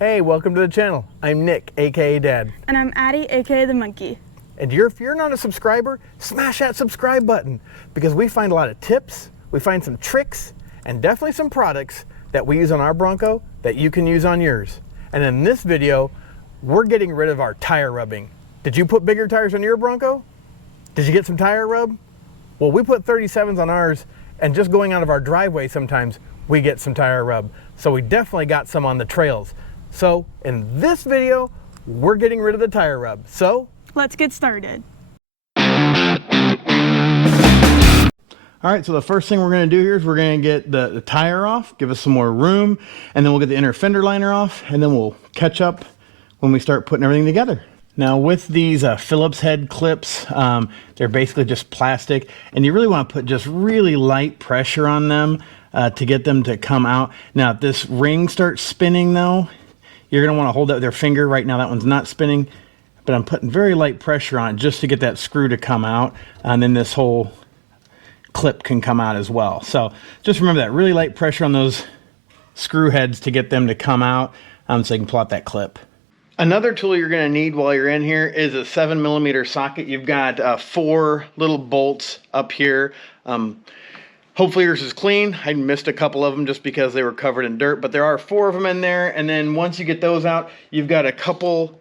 Hey, welcome to the channel. I'm Nick, aka Dad. And I'm Addie, aka the Monkey. And if you're not a subscriber, smash that subscribe button because we find a lot of tips, we find some tricks, and definitely some products that we use on our Bronco that you can use on yours. And in this video, we're getting rid of our tire rubbing. Did you put bigger tires on your Bronco? Did you get some tire rub? Well, we put 37s on ours, and just going out of our driveway sometimes, we get some tire rub. So we definitely got some on the trails. So in this video, we're getting rid of the tire rub. So let's get started. All right, so the first thing we're gonna do here is we're gonna get the tire off, give us some more room, and then we'll get the inner fender liner off, and then we'll catch up when we start putting everything together. Now with these Phillips head clips, they're basically just plastic, and you really wanna put just really light pressure on them to get them to come out. Now if this ring starts spinning though, you're gonna wanna hold that with your finger. Right now that one's not spinning, but I'm putting very light pressure on it just to get that screw to come out, and then this whole clip can come out as well. So just remember that, really light pressure on those screw heads to get them to come out so you can pull out that clip. Another tool you're going to need while you're in here is a 7mm socket. You've got 4 little bolts up here. Hopefully yours is clean. I missed a couple of them just because they were covered in dirt, but there are 4 of them in there. And then once you get those out, you've got a couple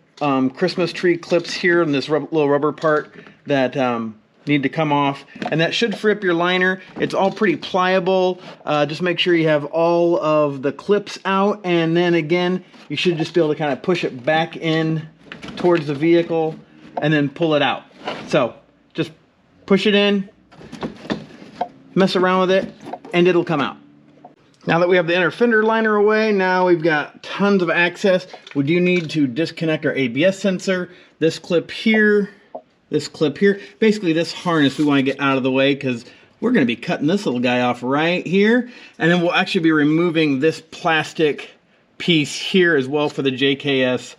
Christmas tree clips here in this little rubber part that need to come off, and that should free up your liner. It's all pretty pliable. Just make sure you have all of the clips out, and then again you should just be able to kind of push it back in towards the vehicle and then pull it out. So just push it in, mess around with it, and it'll come out. Now that we have the inner fender liner away, now we've got tons of access. We do need to disconnect our ABS sensor. This clip here, basically this harness we want to get out of the way because we're going to be cutting this little guy off right here, and then we'll actually be removing this plastic piece here as well for the JKS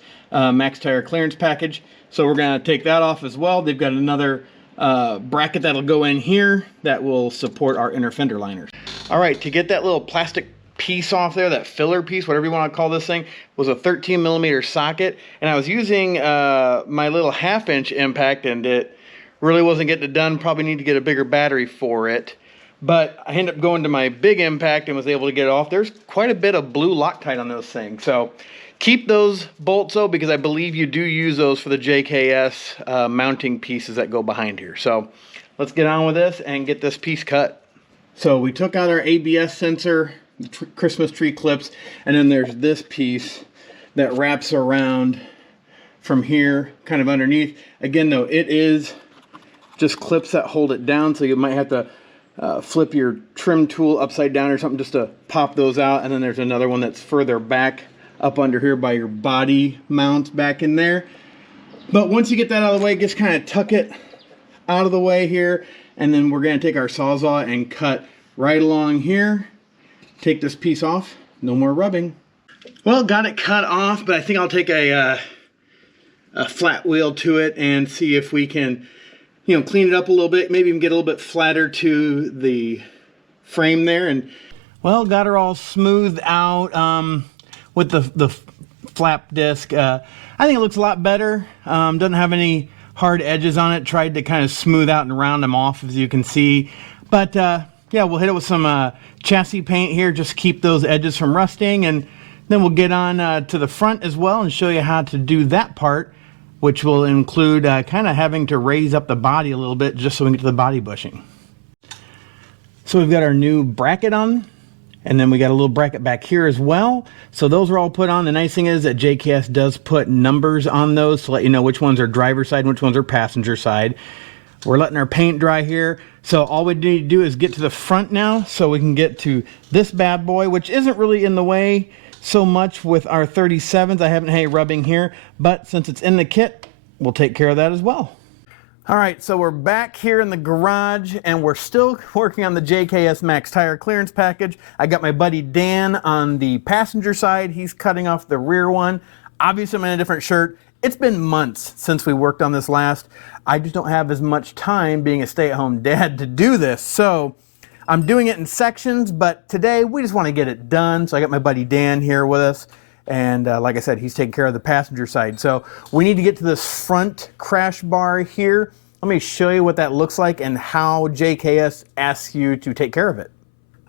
Max Tire Clearance package. So we're going to take that off as well. They've got another bracket that'll go in here that will support our inner fender liners. All right, to get that little plastic piece off there, that filler piece, whatever you want to call this thing, was a 13mm socket, and I was using my little 1/2" impact, and it really wasn't getting it done. Probably need to get a bigger battery for it, but I ended up going to my big impact and was able to get it off. There's quite a bit of blue Loctite on those things, so keep those bolts though, because I believe you do use those for the JKS mounting pieces that go behind here. So let's get on with this and get this piece cut. So we took out our ABS sensor, Christmas tree clips, and then there's this piece that wraps around from here kind of underneath. Again though, it is just clips that hold it down, so you might have to flip your trim tool upside down or something just to pop those out. And then there's another one that's further back up under here by your body mount back in there. But once you get that out of the way, just kind of tuck it out of the way here, and then we're going to take our Sawzall and cut right along here. Take this piece off, no more rubbing. Well, got it cut off, but I think I'll take a flat wheel to it and see if we can, you know, clean it up a little bit, maybe even get a little bit flatter to the frame there. And well, got her all smoothed out with the flap disc. I think it looks a lot better. Doesn't have any hard edges on it. Tried to kind of smooth out and round them off, as you can see. But yeah, we'll hit it with some chassis paint here, just keep those edges from rusting, and then we'll get on to the front as well and show you how to do that part, which will include kind of having to raise up the body a little bit just so we can get to the body bushing. So we've got our new bracket on, and then we got a little bracket back here as well. So those are all put on. The nice thing is that JKS does put numbers on those to let you know which ones are driver side and which ones are passenger side. We're letting our paint dry here. So all we need to do is get to the front now so we can get to this bad boy, which isn't really in the way so much with our 37s. I haven't had any rubbing here, but since it's in the kit, we'll take care of that as well. All right, so we're back here in the garage and we're still working on the JKS Max Tire Clearance package. I got my buddy Dan on the passenger side. He's cutting off the rear one. Obviously I'm in a different shirt. It's been months since we worked on this last. I just don't have as much time being a stay-at-home dad to do this. So I'm doing it in sections, but today we just want to get it done. So I got my buddy Dan here with us, And like I said, he's taking care of the passenger side. So we need to get to this front crash bar here. Let me show you what that looks like and how JKS asks you to take care of it.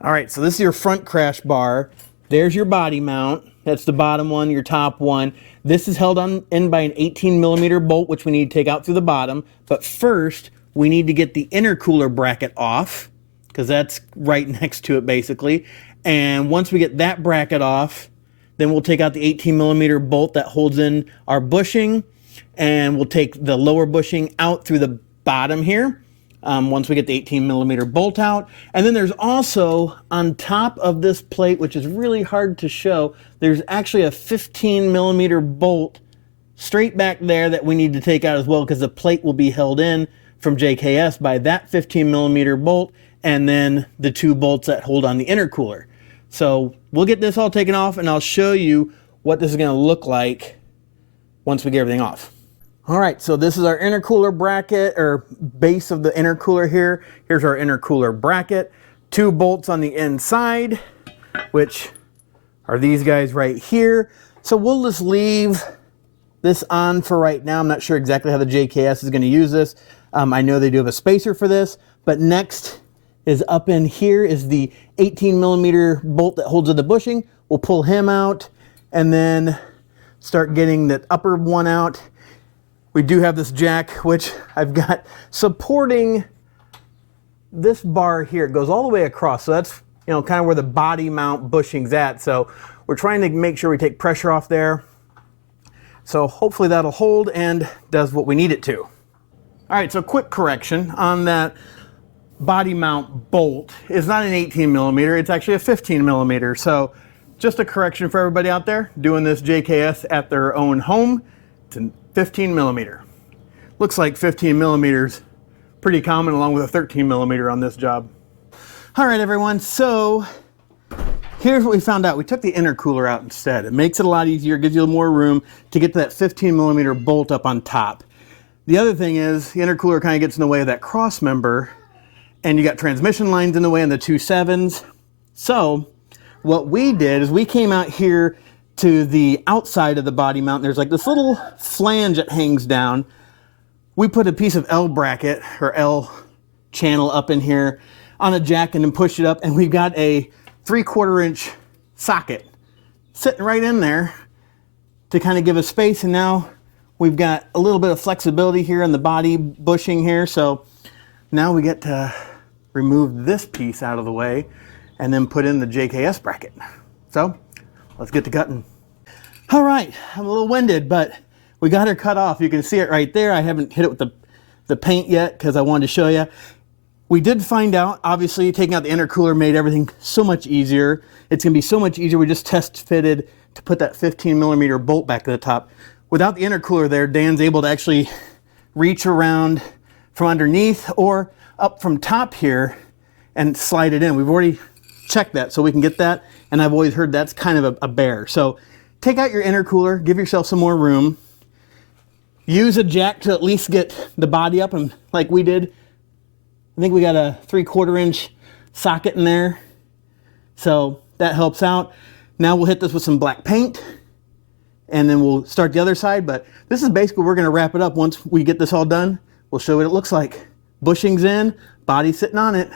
All right, so this is your front crash bar. There's your body mount. That's the bottom one, your top one. This is held in by an 18mm bolt, which we need to take out through the bottom. But first, we need to get the intercooler bracket off, because that's right next to it, basically. And once we get that bracket off, then we'll take out the 18mm bolt that holds in our bushing, and we'll take the lower bushing out through the bottom here. Once we get the 18mm bolt out. And then there's also, on top of this plate, which is really hard to show, there's actually a 15mm bolt straight back there that we need to take out as well, because the plate will be held in from JKS by that 15mm bolt, and then the 2 bolts that hold on the intercooler. So we'll get this all taken off, and I'll show you what this is going to look like once we get everything off. All right, so this is our intercooler bracket, or base of the intercooler here. Here's our intercooler bracket. 2 bolts on the inside, which are these guys right here. So we'll just leave this on for right now. I'm not sure exactly how the JKS is going to use this. I know they do have a spacer for this, but next is up in here is the 18mm bolt that holds in the bushing. We'll pull him out and then start getting the upper one out. We do have this jack, which I've got supporting this bar here. It goes all the way across. So that's, you know, kind of where the body mount bushing's at. So we're trying to make sure we take pressure off there. So hopefully that'll hold and does what we need it to. All right, so quick correction on that body mount bolt. It's not an 18mm, it's actually a 15mm. So just a correction for everybody out there doing this JKS at their own home. It's a 15mm. Looks like 15mm pretty common, along with a 13mm on this job. All right, everyone, so here's what we found out. We took the intercooler out instead. It makes it a lot easier, gives you more room to get to that 15mm bolt up on top. The other thing is the intercooler kind of gets in the way of that cross member, and you got transmission lines in the way on the 2.7s. So what we did is we came out here to the outside of the body mount. There's like this little flange that hangs down. We put a piece of L bracket or L channel up in here on a jack and then push it up, and we've got a 3/4 inch socket sitting right in there to kind of give us space. And now we've got a little bit of flexibility here in the body bushing here. So now we get to remove this piece out of the way and then put in the JKS bracket. So let's get to cutting. All right, I'm a little winded, but we got her cut off. You can see it right there. I haven't hit it with the paint yet because I wanted to show you. We did find out, obviously, taking out the intercooler made everything so much easier. It's gonna be so much easier. We just test fitted to put that 15mm bolt back to the top. Without the intercooler there, Dan's able to actually reach around from underneath or up from top here and slide it in. We've already checked that so we can get that, and I've always heard that's kind of a bear. So take out your intercooler, give yourself some more room. Use a jack to at least get the body up, and like we did, I think we got a 3/4 inch socket in there. So that helps out. Now we'll hit this with some black paint, and then we'll start the other side. But this is basically, we're gonna wrap it up. Once we get this all done, we'll show you what it looks like. Bushing's in, body sitting on it.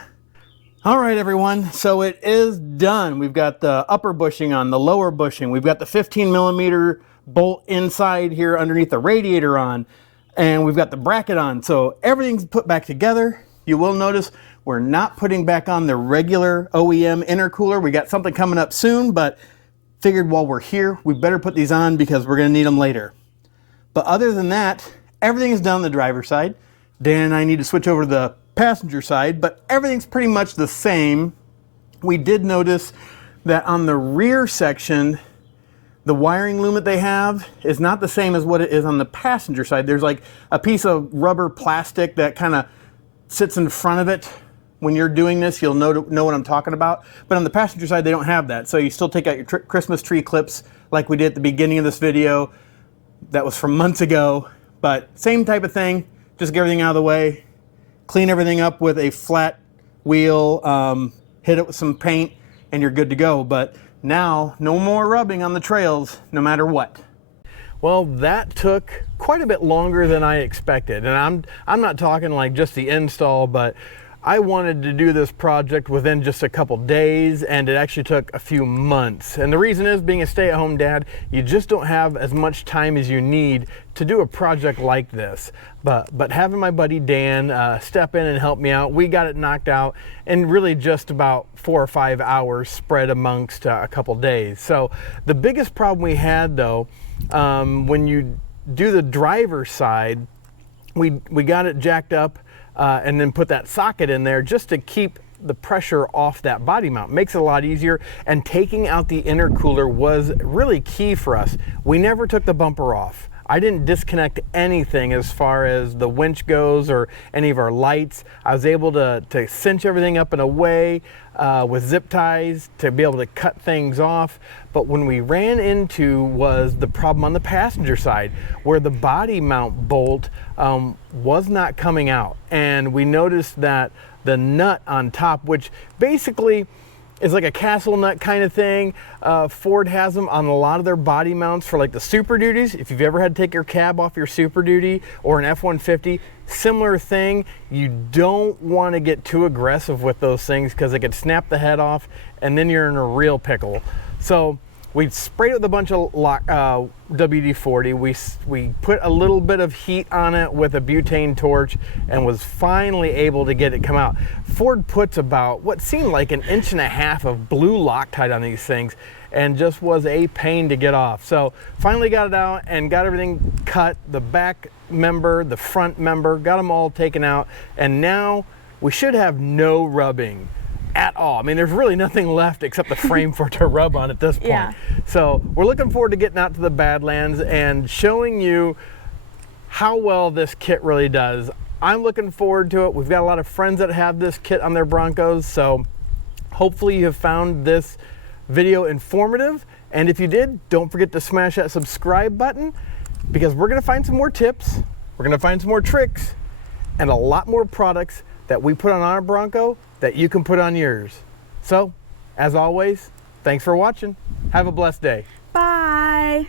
All right, everyone, so it is done. We've got the upper bushing on, the lower bushing. We've got the 15mm bolt inside here underneath the radiator on, and we've got the bracket on. So everything's put back together. You will notice we're not putting back on the regular OEM intercooler. We got something coming up soon, but figured while we're here, we better put these on because we're gonna need them later. But other than that, everything is done on the driver's side. Dan and I need to switch over to the passenger side, but everything's pretty much the same. We did notice that on the rear section, the wiring loom that they have is not the same as what it is on the passenger side. There's like a piece of rubber plastic that kind of sits in front of it. When you're doing this, you'll know what I'm talking about. But on the passenger side, they don't have that. So you still take out your Christmas tree clips like we did at the beginning of this video. That was from months ago, but same type of thing. Just get everything out of the way, clean everything up with a flat wheel, hit it with some paint, and you're good to go. But Now, no more rubbing on the trails, no matter what. Well, that took quite a bit longer than I expected. And I'm not talking like just the install, but I wanted to do this project within just a couple days, and it actually took a few months. And the reason is, being a stay-at-home dad, you just don't have as much time as you need to do a project like this. But having my buddy Dan step in and help me out, we got it knocked out in really just about 4 or 5 hours spread amongst a couple days. So the biggest problem we had, though, when you do the driver's side, we got it jacked up and then put that socket in there just to keep the pressure off that body mount. Makes it a lot easier, and taking out the intercooler was really key for us. We never took the bumper off. I didn't disconnect anything as far as the winch goes or any of our lights. I was able to cinch everything up in a way with zip ties to be able to cut things off. But when we ran into was the problem on the passenger side, where the body mount bolt was not coming out. And we noticed that the nut on top, which basically is like a castle nut kind of thing. Ford has them on a lot of their body mounts for like the Super Duties. If you've ever had to take your cab off your Super Duty or an F-150, similar thing. You don't want to get too aggressive with those things because it could snap the head off and then you're in a real pickle. So we sprayed it with a bunch of WD-40. We put a little bit of heat on it with a butane torch and was finally able to get it come out. Ford puts about what seemed like 1.5 inches of blue Loctite on these things, and just was a pain to get off. So finally got it out and got everything cut, the back member, the front member, got them all taken out, and now we should have no rubbing at all. I mean, there's really nothing left except the frame for it to rub on at this point. Yeah. So we're looking forward to getting out to the Badlands and showing you how well this kit really does. I'm looking forward to it. We've got a lot of friends that have this kit on their Broncos, so hopefully you have found this video informative. And if you did, don't forget to smash that subscribe button, because we're gonna find some more tips, we're gonna find some more tricks, and a lot more products that we put on our Bronco that you can put on yours. So, as always, thanks for watching. Have a blessed day. Bye.